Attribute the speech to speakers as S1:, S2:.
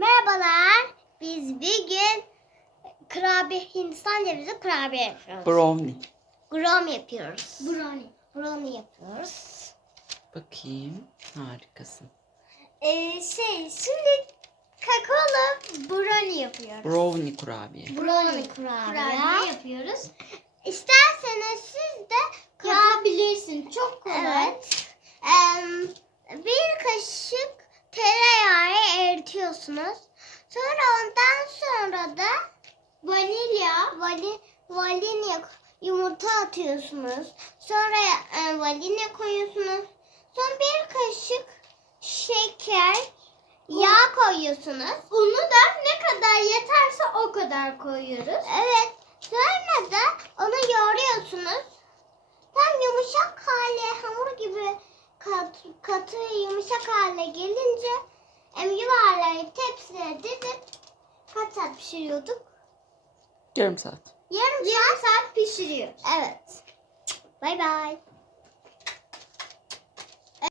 S1: Merhabalar. Biz bir gün Hindistan cevizi kurabiye yapıyoruz.
S2: Brownie
S1: yapıyoruz. Brownie yapıyoruz.
S2: Bakayım. Harikasın.
S1: Şimdi kakaolu brownie yapıyoruz.
S2: Brownie kurabiye.
S1: Brownie kurabiye yapıyoruz. İsterseniz siz de yapabilirsin. Çok kolay. Evet. Bir kaşık tereyağı eritiyorsunuz. Sonra ondan sonra da vanilya yumurta atıyorsunuz. Sonra vanilya koyuyorsunuz. Sonra bir kaşık şeker, yağ koyuyorsunuz. Unu da ne kadar yeterse o kadar koyuyoruz. Evet. Sonra da onu yoğuruyorsunuz. Tam yumuşak hale, hamur gibi katı yumuşak hale gelince yuvarlayıp tepsiye dizip kaç saat pişiriyorduk?
S2: Yarım saat.
S1: Yarım saat pişiriyoruz. Evet. Bay bay.